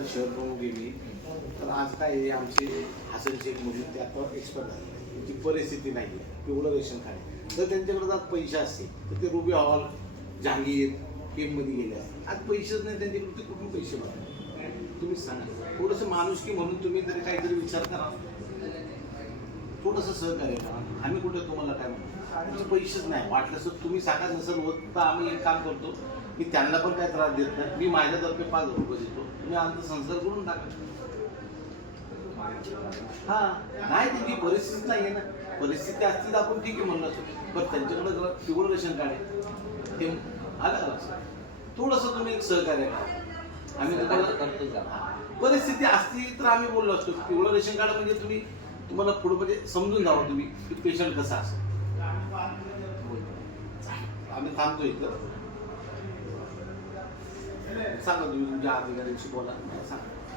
आता शहर प्रमुख आहे मी, तर आज काय आहे, आमचे हसन शेख म्हणून ते आता एक्सपर्ट झाले, त्यांची परिस्थिती नाही आहे पिवळं रेशन कार्ड. तर त्यांच्याकडे जर पैसे असतील तर ते रुबी हॉल जहांगीर केममध्ये गेले असतील. आज पैसेच नाही त्यांच्याकडे, ते कुठून पैसे भरा तुम्ही सांगा. थोडंसं माणुसकी म्हणून तुम्ही तरी काहीतरी विचार करा, थोडंसं सहकार्य करा. आम्ही कुठे तुम्हाला काय म्हणतो, पैसेच नाही वाटलं सर तुम्ही सांगा नसेल होत तर आम्ही एक काम करतो, मी त्यांना पण काय त्रास देत नाही, मी माझ्यातर्फे 5 रुपये देतो, तुम्ही आमचा संसार करून टाका. हा नाही त्यांची परिस्थिती नाही आहे ना, परिस्थिती असती तर आपण ठीक आहे म्हणलं असतो, पण त्यांच्याकडे पिवळं रेशन कार्ड आहे ते आलं का. थोडंसं तुम्ही एक सहकार्य करा. आम्ही तुम्हाला परिस्थिती असती तर आम्ही बोललो असतो. पिवळं रेशन कार्ड म्हणजे तुम्हाला पुढे म्हणजे समजून जावं तुम्ही की पेशंट कसा असतो. आम्ही थांबतो इथं. सांगा तुम्ही तुमच्या अधिकाऱ्यांशी बोला, सांगा.